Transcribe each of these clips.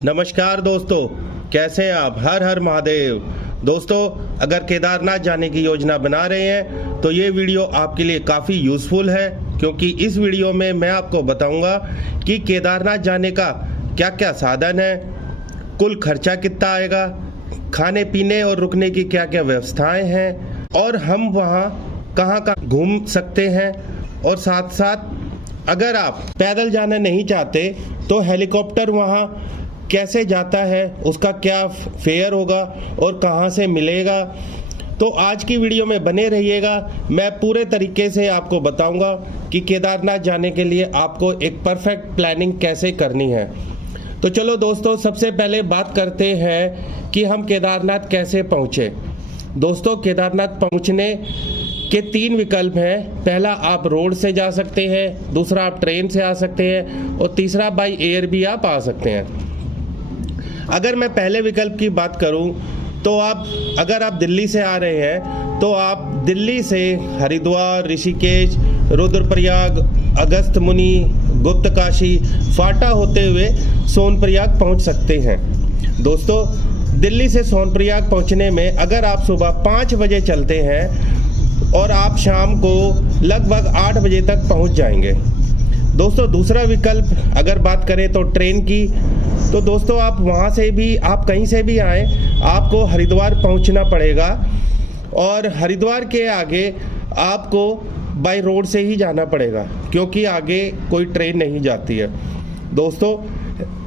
नमस्कार दोस्तों, कैसे हैं आप। हर हर महादेव। दोस्तों, अगर केदारनाथ जाने की योजना बना रहे हैं तो ये वीडियो आपके लिए काफ़ी यूज़फुल है, क्योंकि इस वीडियो में मैं आपको बताऊंगा कि केदारनाथ जाने का क्या क्या साधन है, कुल खर्चा कितना आएगा, खाने पीने और रुकने की क्या क्या व्यवस्थाएं हैं, और हम वहाँ कहाँ कहाँ घूम सकते हैं। और साथ साथ अगर आप पैदल जाना नहीं चाहते तो हेलीकॉप्टर वहाँ कैसे जाता है, उसका क्या फेयर होगा और कहाँ से मिलेगा। तो आज की वीडियो में बने रहिएगा। मैं पूरे तरीके से आपको बताऊंगा कि केदारनाथ जाने के लिए आपको एक परफेक्ट प्लानिंग कैसे करनी है। तो चलो दोस्तों, सबसे पहले बात करते हैं कि हम केदारनाथ कैसे पहुँचे। दोस्तों, केदारनाथ पहुँचने के 3 विकल्प हैं। पहला, आप रोड से जा सकते हैं, दूसरा आप ट्रेन से आ सकते हैं, और तीसरा बाई एयर भी आप आ सकते हैं। अगर मैं पहले विकल्प की बात करूं तो अगर आप दिल्ली से आ रहे हैं तो आप दिल्ली से हरिद्वार, ऋषिकेश, रुद्रप्रयाग, अगस्त मुनि, गुप्तकाशी, फाटा होते हुए सोनप्रयाग पहुंच सकते हैं। दोस्तों, दिल्ली से सोनप्रयाग पहुंचने में अगर आप सुबह 5 बजे चलते हैं और आप शाम को लगभग 8 बजे तक पहुंच जाएंगे। दोस्तों, दूसरा विकल्प अगर बात करें तो ट्रेन की, तो दोस्तों आप वहाँ से भी, आप कहीं से भी आए, आपको हरिद्वार पहुँचना पड़ेगा, और हरिद्वार के आगे आपको बाय रोड से ही जाना पड़ेगा, क्योंकि आगे कोई ट्रेन नहीं जाती है। दोस्तों,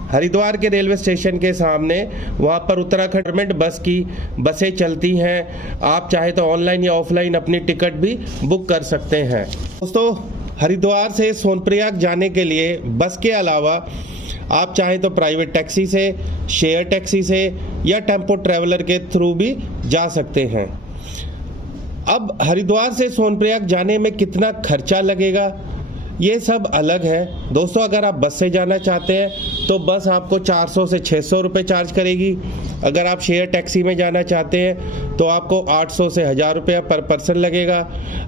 हरिद्वार के रेलवे स्टेशन के सामने वहाँ पर उत्तराखंड गवर्नमेंट बस की बसें चलती हैं। आप चाहे तो ऑनलाइन या ऑफलाइन अपनी टिकट भी बुक कर सकते हैं। दोस्तों, हरिद्वार से सोनप्रयाग जाने के लिए बस के अलावा आप चाहे तो प्राइवेट टैक्सी से, शेयर टैक्सी से या टेम्पो ट्रैवलर के थ्रू भी जा सकते हैं। अब हरिद्वार से सोनप्रयाग जाने में कितना खर्चा लगेगा, ये सब अलग है। दोस्तों, अगर आप बस से जाना चाहते हैं तो बस आपको 400 से 600 रुपये चार्ज करेगी। अगर आप शेयर टैक्सी में जाना चाहते हैं तो आपको 800 से 1000 रुपया पर पर्सन लगेगा।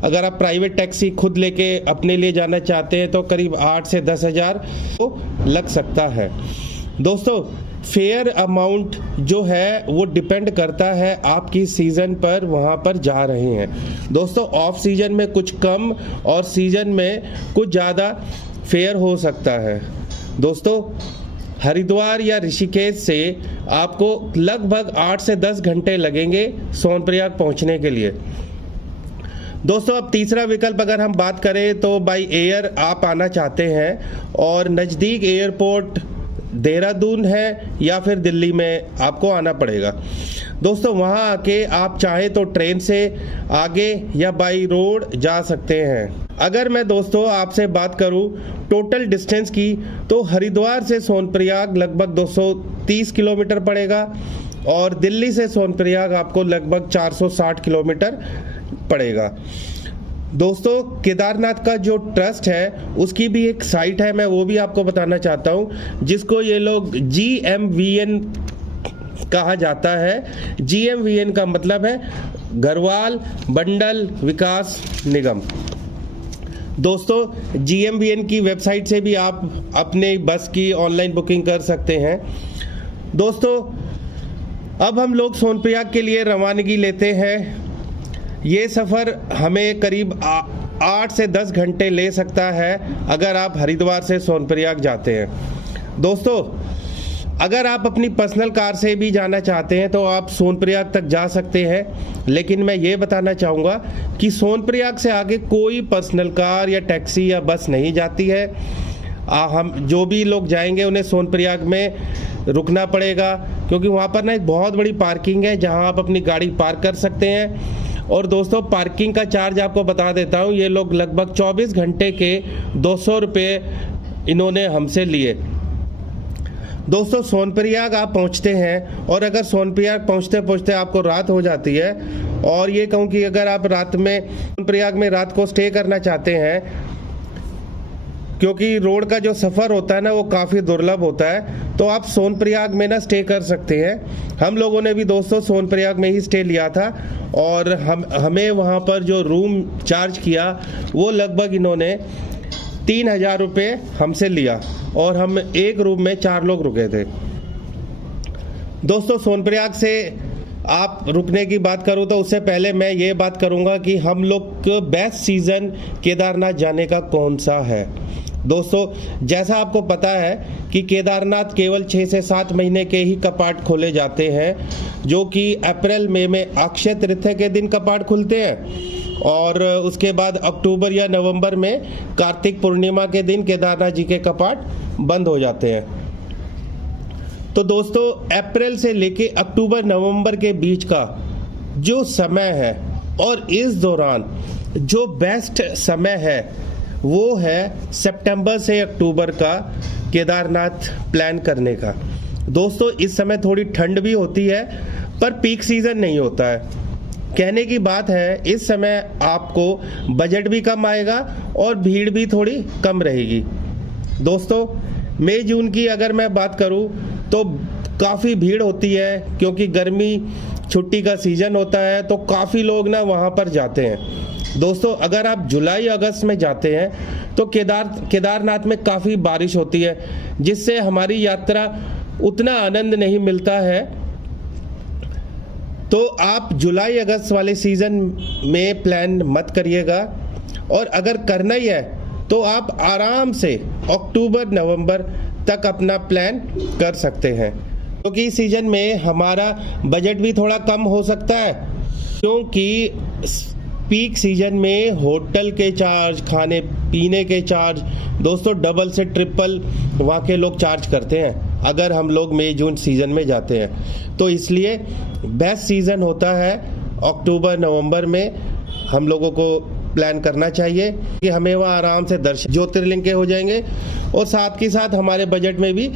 अगर आप प्राइवेट टैक्सी खुद लेके अपने लिए जाना चाहते हैं तो करीब 8 से 10,000 तो लग सकता है। दोस्तों, फेयर अमाउंट जो है वो डिपेंड करता है आपकी सीज़न पर वहाँ पर जा रहे हैं। दोस्तों, ऑफ सीजन में कुछ कम और सीजन में कुछ ज़्यादा फेयर हो सकता है। दोस्तों, हरिद्वार या ऋषिकेश से आपको लगभग 8 से 10 घंटे लगेंगे सोनप्रयाग पहुँचने के लिए। दोस्तों, अब तीसरा विकल्प अगर हम बात करें तो बाई एयर आप आना चाहते हैं और नज़दीक एयरपोर्ट देहरादून है या फिर दिल्ली में आपको आना पड़ेगा। दोस्तों, वहाँ आके आप चाहे तो ट्रेन से आगे या बाई रोड जा सकते हैं। अगर मैं दोस्तों आपसे बात करूँ टोटल डिस्टेंस की, तो हरिद्वार से सोनप्रयाग लगभग 230 किलोमीटर पड़ेगा, और दिल्ली से सोनप्रयाग आपको लगभग 460 किलोमीटर पड़ेगा। दोस्तों, केदारनाथ का जो ट्रस्ट है उसकी भी एक साइट है, मैं वो भी आपको बताना चाहता हूँ, जिसको ये लोग GMVN कहा जाता है। GMVN का मतलब है गढ़वाल मंडल विकास निगम। दोस्तों, GMVN की वेबसाइट से भी आप अपने बस की ऑनलाइन बुकिंग कर सकते हैं। दोस्तों, अब हम लोग सोनप्रयाग के लिए रवानगी लेते हैं। ये सफ़र हमें करीब 8 से 10 घंटे ले सकता है अगर आप हरिद्वार से सोनप्रयाग जाते हैं। दोस्तों, अगर आप अपनी पर्सनल कार से भी जाना चाहते हैं तो आप सोनप्रयाग तक जा सकते हैं, लेकिन मैं ये बताना चाहूँगा कि सोनप्रयाग से आगे कोई पर्सनल कार या टैक्सी या बस नहीं जाती है। हम जो भी लोग जाएंगे उन्हें सोनप्रयाग में रुकना पड़ेगा, क्योंकि वहाँ पर ना एक बहुत बड़ी पार्किंग है जहाँ आप अपनी गाड़ी पार्क कर सकते हैं। और दोस्तों, पार्किंग का चार्ज आपको बता देता हूँ, ये लोग लगभग 24 घंटे के 200 रुपये इन्होंने हमसे लिए। दोस्तों, सोनप्रयाग आप पहुँचते हैं, और अगर सोनप्रयाग पहुँचते पहुँचते आपको रात हो जाती है, और ये कहूँ कि अगर आप रात में सोनप्रयाग में रात को स्टे करना चाहते हैं, क्योंकि रोड का जो सफ़र होता है ना वो काफ़ी दुर्लभ होता है, तो आप सोनप्रयाग में ना स्टे कर सकते हैं। हम लोगों ने भी दोस्तों सोनप्रयाग में ही स्टे लिया था, और हमें वहाँ पर जो रूम चार्ज किया वो लगभग इन्होंने 3000 रुपये हमसे लिया, और हम एक रूम में 4 लोग रुके थे। दोस्तों सोनप्रयाग से आप रुकने की बात करूं तो उससे पहले मैं ये बात करूंगा कि हम लोग को बेस्ट सीज़न केदारनाथ जाने का कौन सा है। दोस्तों जैसा आपको पता है कि केदारनाथ केवल 6 से 7 महीने के ही कपाट खोले जाते हैं, जो कि अप्रैल मई में अक्षय तृतीया के दिन कपाट खुलते हैं और उसके बाद अक्टूबर या नवंबर में कार्तिक पूर्णिमा के दिन केदारनाथ जी के कपाट बंद हो जाते हैं। तो दोस्तों अप्रैल से लेके अक्टूबर नवंबर के बीच का जो समय है और इस दौरान जो बेस्ट समय है वो है सितंबर से अक्टूबर का केदारनाथ प्लान करने का। दोस्तों इस समय थोड़ी ठंड भी होती है पर पीक सीज़न नहीं होता है। कहने की बात है इस समय आपको बजट भी कम आएगा और भीड़ भी थोड़ी कम रहेगी। दोस्तों मई जून की अगर मैं बात करूं तो काफ़ी भीड़ होती है क्योंकि गर्मी छुट्टी का सीज़न होता है, तो काफ़ी लोग ना वहाँ पर जाते हैं। दोस्तों अगर आप जुलाई अगस्त में जाते हैं तो केदारनाथ में काफ़ी बारिश होती है, जिससे हमारी यात्रा उतना आनंद नहीं मिलता है। तो आप जुलाई अगस्त वाले सीज़न में प्लान मत करिएगा, और अगर करना ही है तो आप आराम से अक्टूबर नवंबर तक अपना प्लान कर सकते हैं, क्योंकि इस सीज़न में हमारा बजट भी थोड़ा कम हो सकता है, क्योंकि पीक सीज़न में होटल के चार्ज, खाने पीने के चार्ज दोस्तों डबल से ट्रिपल वहाँ के लोग चार्ज करते हैं अगर हम लोग मई जून सीज़न में जाते हैं। तो इसलिए बेस्ट सीज़न होता है अक्टूबर नवंबर में हम लोगों को प्लान करना चाहिए कि हमें वहाँ आराम से दर्शन ज्योतिर्लिंग के हो जाएंगे और साथ ही साथ हमारे बजट में भी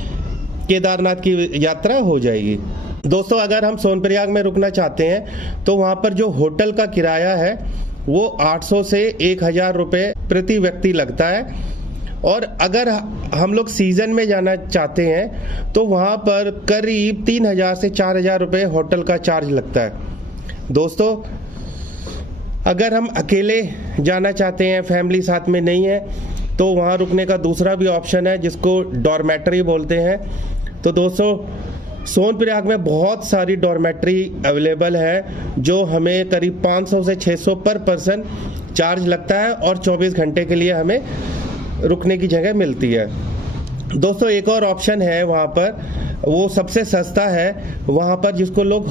केदारनाथ की यात्रा हो जाएगी। दोस्तों अगर हम सोनप्रयाग में रुकना चाहते हैं तो वहाँ पर जो होटल का किराया है वो 800 से 1000 रुपये प्रति व्यक्ति लगता है, और अगर हम लोग सीज़न में जाना चाहते हैं तो वहाँ पर करीब 3000 से 4000 रुपये होटल का चार्ज लगता है। दोस्तों अगर हम अकेले जाना चाहते हैं, फैमिली साथ में नहीं है, तो वहाँ रुकने का दूसरा भी ऑप्शन है जिसको डॉर्मेट्री बोलते हैं। तो दोस्तों सोनप्रयाग में बहुत सारी डॉर्मेट्री अवेलेबल है जो हमें करीब 500 से 600 पर पर्सन चार्ज लगता है और 24 घंटे के लिए हमें रुकने की जगह मिलती है। दोस्तों एक और ऑप्शन है वहाँ पर, वो सबसे सस्ता है वहाँ पर, जिसको लोग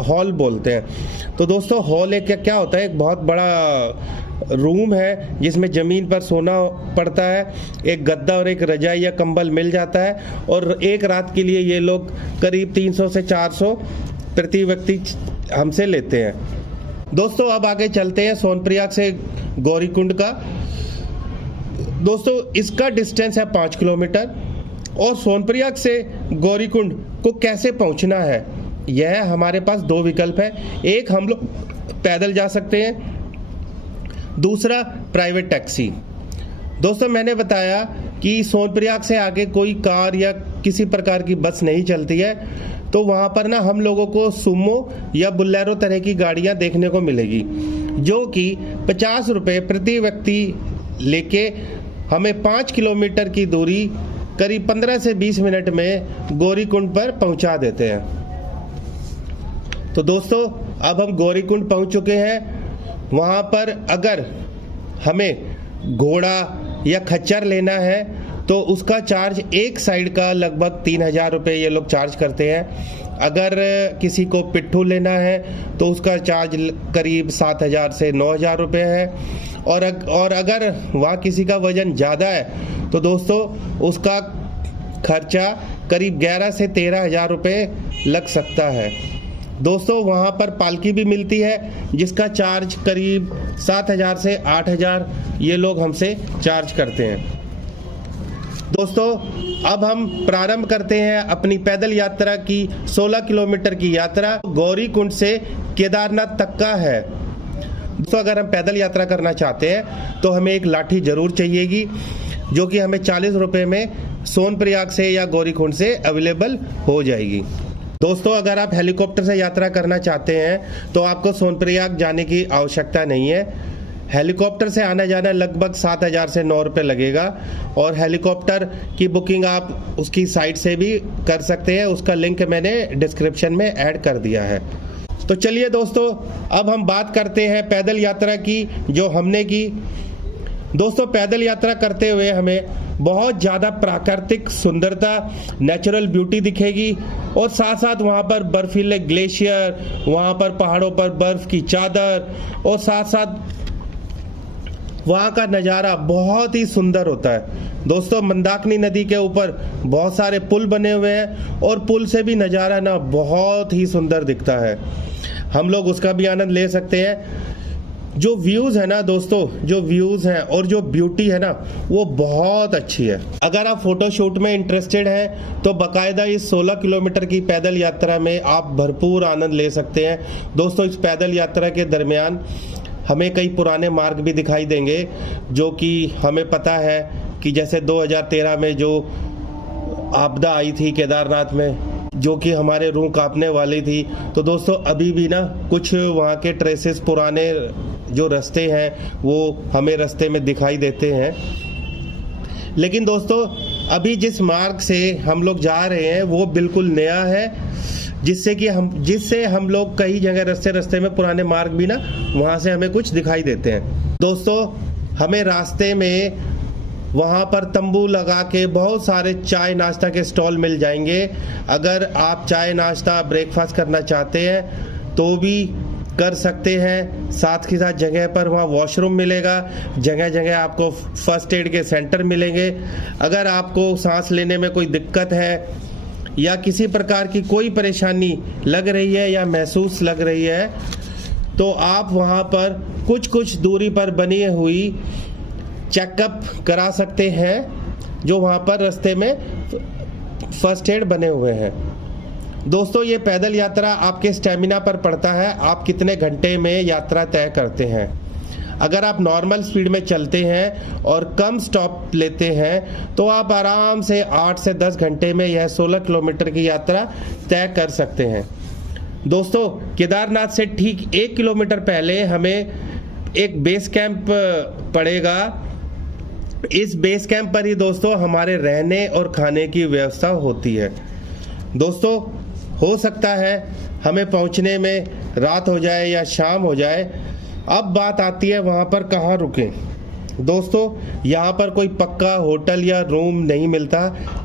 हॉल बोलते हैं। तो दोस्तों हॉल एक क्या होता है, एक बहुत बड़ा रूम है जिसमें ज़मीन पर सोना पड़ता है, एक गद्दा और एक रजाई या कंबल मिल जाता है, और एक रात के लिए ये लोग करीब 300 से 400 प्रति व्यक्ति हमसे लेते हैं। दोस्तों अब आगे चलते हैं सोनप्रयाग से गौरीकुंड का। दोस्तों इसका डिस्टेंस है 5 किलोमीटर, और सोनप्रयाग से गौरीकुंड को कैसे पहुंचना है, यह हमारे पास 2 विकल्प है। एक हम लोग पैदल जा सकते हैं, दूसरा प्राइवेट टैक्सी। दोस्तों मैंने बताया कि सोनप्रयाग से आगे कोई कार या किसी प्रकार की बस नहीं चलती है, तो वहाँ पर ना हम लोगों को सुमो या बुलेरो तरह की गाड़ियाँ देखने को मिलेगी, जो कि 50 रुपये प्रति व्यक्ति लेके हमें 5 किलोमीटर की दूरी करीब 15 से 20 मिनट में गौरीकुंड पर पहुंचा देते हैं। तो दोस्तों अब हम गौरीकुंड पहुंच चुके हैं। वहां पर अगर हमें घोड़ा या खच्चर लेना है तो उसका चार्ज एक साइड का लगभग 3000 रुपये ये लोग चार्ज करते हैं। अगर किसी को पिट्ठू लेना है तो उसका चार्ज करीब 7000 से 9000 रुपये है, और अगर वहाँ किसी का वज़न ज़्यादा है तो दोस्तों उसका खर्चा करीब 11 से 13000 रुपये लग सकता है। दोस्तों वहाँ पर पालकी भी मिलती है जिसका चार्ज करीब 7000 से 8000 ये लोग हमसे चार्ज करते हैं। दोस्तों अब हम प्रारंभ करते हैं अपनी पैदल यात्रा की 16 किलोमीटर की यात्रा गौरीकुंड से केदारनाथ तक का है। दोस्तों अगर हम पैदल यात्रा करना चाहते हैं तो हमें एक लाठी जरूर चाहिएगी, जो कि हमें 40 रुपये में सोनप्रयाग से या गौरीकुंड से अवेलेबल हो जाएगी। दोस्तों अगर आप हेलीकॉप्टर से यात्रा करना चाहते हैं तो आपको सोनप्रयाग जाने की आवश्यकता नहीं है, हेलीकॉप्टर से आना जाना लगभग 7,000 से 9 रुपये लगेगा और हेलीकॉप्टर की बुकिंग आप उसकी साइट से भी कर सकते हैं, उसका लिंक मैंने डिस्क्रिप्शन में ऐड कर दिया है। तो चलिए दोस्तों, अब हम बात करते हैं पैदल यात्रा की जो हमने की। दोस्तों, पैदल यात्रा करते हुए हमें बहुत ज़्यादा प्राकृतिक सुंदरता, नेचुरल ब्यूटी दिखेगी और साथ साथ वहाँ पर बर्फीले ग्लेशियर, वहाँ पर पहाड़ों पर बर्फ़ की चादर और साथ साथ वहाँ का नज़ारा बहुत ही सुंदर होता है। दोस्तों, मंदाकिनी नदी के ऊपर बहुत सारे पुल बने हुए हैं और पुल से भी नज़ारा ना बहुत ही सुंदर दिखता है, हम लोग उसका भी आनंद ले सकते हैं। जो व्यूज़ है ना दोस्तों, जो व्यूज़ हैं और जो ब्यूटी है ना, वो बहुत अच्छी है। अगर आप फोटोशूट में इंटरेस्टेड हैं तो बाकायदा इस 16 किलोमीटर की पैदल यात्रा में आप भरपूर आनंद ले सकते हैं। दोस्तों, इस पैदल यात्रा के दरमियान हमें कई पुराने मार्ग भी दिखाई देंगे जो कि हमें पता है कि जैसे 2013 में जो आपदा आई थी केदारनाथ में, जो कि हमारे रूह कांपने वाली थी। तो दोस्तों, अभी भी ना कुछ वहाँ के ट्रेसेस, पुराने जो रास्ते हैं वो हमें रास्ते में दिखाई देते हैं। लेकिन दोस्तों, अभी जिस मार्ग से हम लोग जा रहे हैं वो बिल्कुल नया है, जिससे हम लोग कई जगह रास्ते में पुराने मार्ग भी ना वहाँ से हमें कुछ दिखाई देते हैं। दोस्तों, हमें रास्ते में वहाँ पर तंबू लगा के बहुत सारे चाय नाश्ता के स्टॉल मिल जाएंगे। अगर आप चाय नाश्ता ब्रेकफास्ट करना चाहते हैं तो भी कर सकते हैं। साथ के साथ जगह पर वहाँ वॉशरूम मिलेगा, जगह जगह आपको फर्स्ट एड के सेंटर मिलेंगे। अगर आपको सांस लेने में कोई दिक्कत है या किसी प्रकार की कोई परेशानी लग रही है या महसूस लग रही है तो आप वहाँ पर कुछ दूरी पर बनी हुई चेकअप करा सकते हैं, जो वहाँ पर रास्ते में फर्स्ट एड बने हुए हैं। दोस्तों, ये पैदल यात्रा आपके स्टेमिना पर पड़ता है, आप कितने घंटे में यात्रा तय करते हैं। अगर आप नॉर्मल स्पीड में चलते हैं और कम स्टॉप लेते हैं तो आप आराम से 8 से 10 घंटे में यह 16 किलोमीटर की यात्रा तय कर सकते हैं। दोस्तों, केदारनाथ से ठीक 1 किलोमीटर पहले हमें एक बेस कैंप पड़ेगा। इस बेस कैंप पर ही दोस्तों हमारे रहने और खाने की व्यवस्था होती है। दोस्तों, हो सकता है हमें पहुंचने में रात हो जाए या शाम हो जाए। अब बात आती है वहाँ पर कहाँ रुकें। दोस्तों, यहाँ पर कोई पक्का होटल या रूम नहीं मिलता।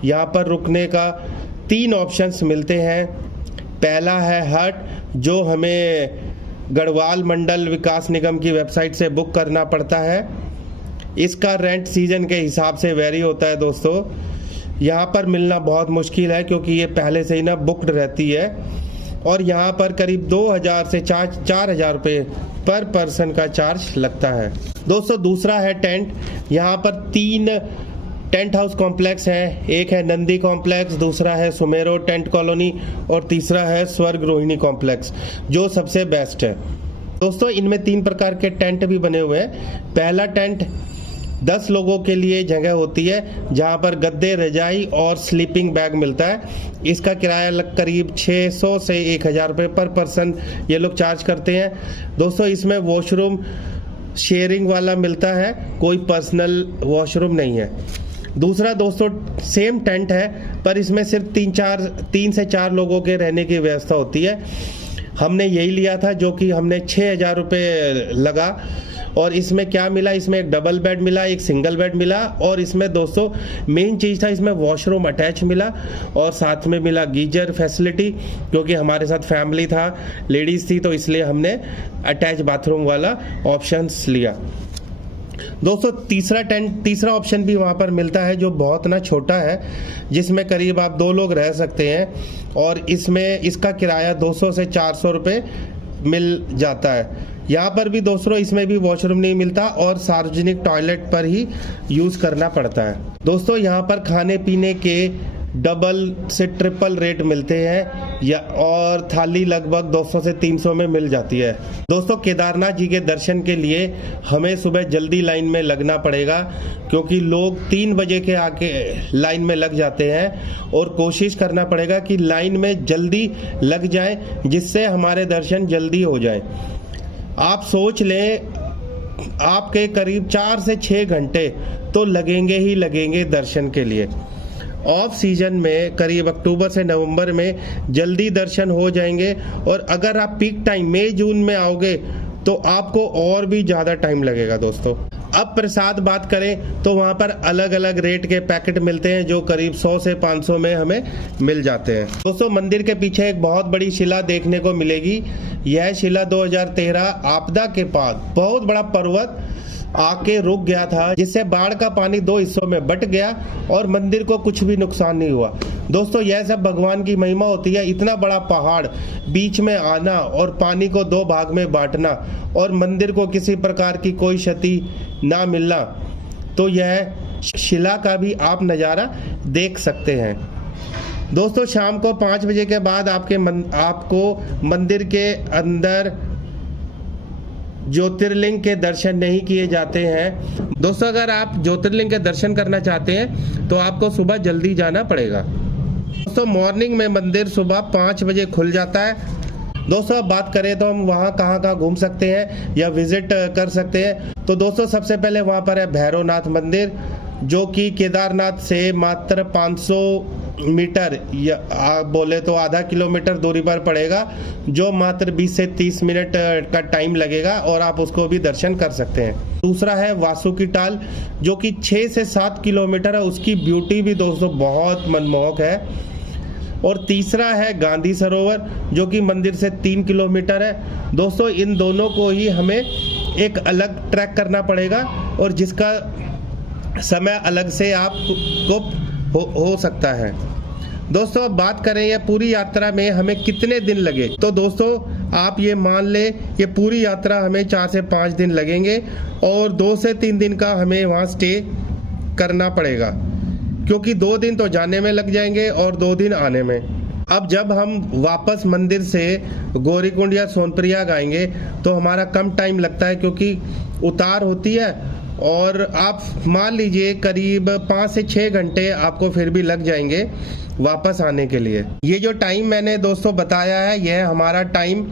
यहाँ पर रुकने का 3 ऑप्शंस मिलते हैं। पहला है हट, जो हमें गढ़वाल मंडल विकास निगम की वेबसाइट से बुक करना पड़ता है। इसका रेंट सीजन के हिसाब से वेरी होता है। दोस्तों, यहाँ पर मिलना बहुत मुश्किल है क्योंकि ये पहले से ही ना बुक्ड रहती है और यहाँ पर करीब 2,000 से 4,000 रुपये पर पर्सन का चार्ज लगता है। दोस्तों, दूसरा है टेंट। यहाँ पर 3 टेंट हाउस कॉम्प्लेक्स हैं। एक है नंदी कॉम्प्लेक्स, दूसरा है सुमेरो टेंट कॉलोनी और तीसरा है स्वर्ग रोहिणी कॉम्प्लेक्स, जो सबसे बेस्ट है। दोस्तों, इनमें 3 प्रकार के टेंट भी बने हुए हैं। पहला टेंट 10 लोगों के लिए जगह होती है, जहां पर गद्दे, रजाई और स्लीपिंग बैग मिलता है। इसका किराया करीब 600 से 1,000 रुपये पर पर्सन ये लोग चार्ज करते हैं। दोस्तों, इसमें वॉशरूम शेयरिंग वाला मिलता है, कोई पर्सनल वॉशरूम नहीं है। दूसरा दोस्तों, सेम टेंट है पर इसमें सिर्फ 3 से 4 लोगों के रहने की व्यवस्था होती है। हमने यही लिया था, जो कि हमने 6,000 रुपये लगा। और इसमें क्या मिला, इसमें एक डबल बेड मिला, एक सिंगल बेड मिला और इसमें दोस्तों मेन चीज़ था, इसमें वॉशरूम अटैच मिला और साथ में मिला गीजर फैसिलिटी। क्योंकि हमारे साथ फैमिली था, लेडीज़ थी, तो इसलिए हमने अटैच बाथरूम वाला ऑप्शंस लिया। दोस्तों, तीसरा ऑप्शन भी वहाँ पर मिलता है, जो बहुत ना छोटा है, जिसमें करीब आप 2 लोग रह सकते हैं और इसका किराया 200 से 400 रुपये मिल जाता है। यहाँ पर भी दोस्तों इसमें भी वॉशरूम नहीं मिलता और सार्वजनिक टॉयलेट पर ही यूज़ करना पड़ता है। दोस्तों, यहाँ पर खाने पीने के डबल से ट्रिपल रेट मिलते हैं और थाली लगभग 200 से 300 में मिल जाती है। दोस्तों, केदारनाथ जी के दर्शन के लिए हमें सुबह जल्दी लाइन में लगना पड़ेगा, क्योंकि लोग 3 बजे के आके लाइन में लग जाते हैं और कोशिश करना पड़ेगा कि लाइन में जल्दी लग जाए, जिससे हमारे दर्शन जल्दी हो जाए। आप सोच लें आपके करीब 4 से 6 घंटे तो लगेंगे ही लगेंगे दर्शन के लिए। ऑफ सीजन में करीब अक्टूबर से नवंबर में जल्दी दर्शन हो जाएंगे, और अगर आप पीक टाइम मई जून में आओगे तो आपको और भी ज़्यादा टाइम लगेगा दोस्तों। अब प्रसाद बात करें तो वहाँ पर अलग अलग रेट के पैकेट मिलते हैं जो करीब 100 से 500 में हमें मिल जाते हैं। दोस्तों मंदिर के पीछे एक बहुत बड़ी शिला देखने को मिलेगी। यह शिला 2013 आपदा के बाद बहुत बड़ा पर्वत आके रुक गया था, जिससे बाढ़ का पानी 2 हिस्सों में बट गया और मंदिर को कुछ भी नुकसान नहीं हुआ। दोस्तों यह सब भगवान की महिमा होती है। इतना बड़ा पहाड़ बीच में आना और पानी को 2 भाग में बांटना और मंदिर को किसी प्रकार की कोई क्षति ना मिलना, तो यह शिला का भी आप नज़ारा देख सकते हैं। दोस्तों शाम को 5 बजे के बाद आपको मंदिर के अंदर ज्योतिर्लिंग के दर्शन नहीं किए जाते हैं। दोस्तों अगर आप ज्योतिर्लिंग के दर्शन करना चाहते हैं तो आपको सुबह जल्दी जाना पड़ेगा। दोस्तों मॉर्निंग में मंदिर सुबह 5 बजे खुल जाता है। दोस्तों अब बात करें तो हम वहाँ कहाँ घूम सकते हैं या विजिट कर सकते हैं, तो दोस्तों सबसे पहले वहाँ पर है भैरवनाथ मंदिर, जो कि केदारनाथ से मात्र 500 मीटर या आप बोले तो आधा किलोमीटर दूरी पर पड़ेगा, जो मात्र 20 से 30 मिनट का टाइम लगेगा और आप उसको भी दर्शन कर सकते हैं। दूसरा है वासुकी टाल, जो कि 6 से 7 किलोमीटर है। उसकी ब्यूटी भी दोस्तों बहुत मनमोहक है। और तीसरा है गांधी सरोवर, जो कि मंदिर से 3 किलोमीटर है। दोस्तों इन दोनों को ही हमें एक अलग ट्रैक करना पड़ेगा और जिसका समय अलग से आपको हो सकता है। दोस्तों अब बात करें ये पूरी यात्रा में हमें कितने दिन लगे, तो दोस्तों आप ये मान ले ये पूरी यात्रा हमें 4 से 5 दिन लगेंगे और 2 से 3 दिन का हमें वहाँ स्टे करना पड़ेगा, क्योंकि 2 दिन तो जाने में लग जाएंगे और 2 दिन आने में। अब जब हम वापस मंदिर से गौरीकुंड या सोनप्रयाग आएंगे तो हमारा कम टाइम लगता है, क्योंकि उतार होती है और आप मान लीजिए करीब 5 से 6 घंटे आपको फिर भी लग जाएंगे वापस आने के लिए। ये जो टाइम मैंने दोस्तों बताया है यह हमारा टाइम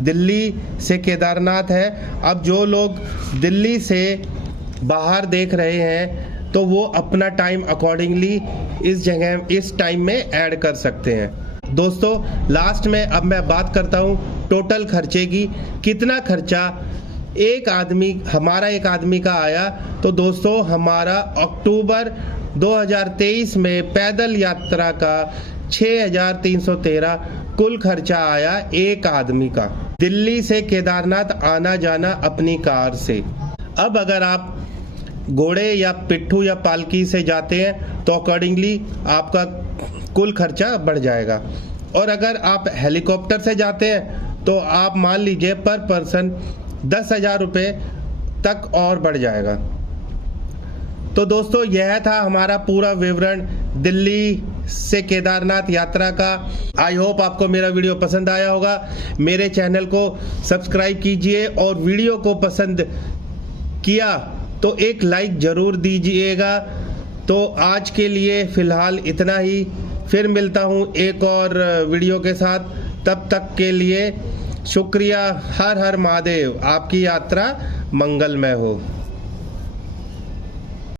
दिल्ली से केदारनाथ है। अब जो लोग दिल्ली से बाहर देख रहे हैं तो वो अपना टाइम अकॉर्डिंगली इस टाइम में ऐड कर सकते हैं। दोस्तों लास्ट में अब मैं बात करता हूँ टोटल खर्चे की। कितना खर्चा एक आदमी का आया, तो दोस्तों हमारा अक्टूबर 2023 में पैदल यात्रा का 6313 कुल खर्चा आया एक आदमी का, दिल्ली से केदारनाथ आना जाना अपनी कार से। अब अगर आप घोड़े या पिट्ठू या पालकी से जाते हैं तो अकॉर्डिंगली आपका कुल खर्चा बढ़ जाएगा, और अगर आप हेलीकॉप्टर से जाते हैं तो आप मान लीजिए पर पर्सन 10,000 रुपये तक और बढ़ जाएगा। तो दोस्तों यह था हमारा पूरा विवरण दिल्ली से केदारनाथ यात्रा का। आई होप आपको मेरा वीडियो पसंद आया होगा। मेरे चैनल को सब्सक्राइब कीजिए और वीडियो को पसंद किया तो एक लाइक ज़रूर दीजिएगा। तो आज के लिए फ़िलहाल इतना ही, फिर मिलता हूँ एक और वीडियो के साथ। तब तक के लिए शुक्रिया। हर हर महादेव। आपकी यात्रा मंगलमय हो।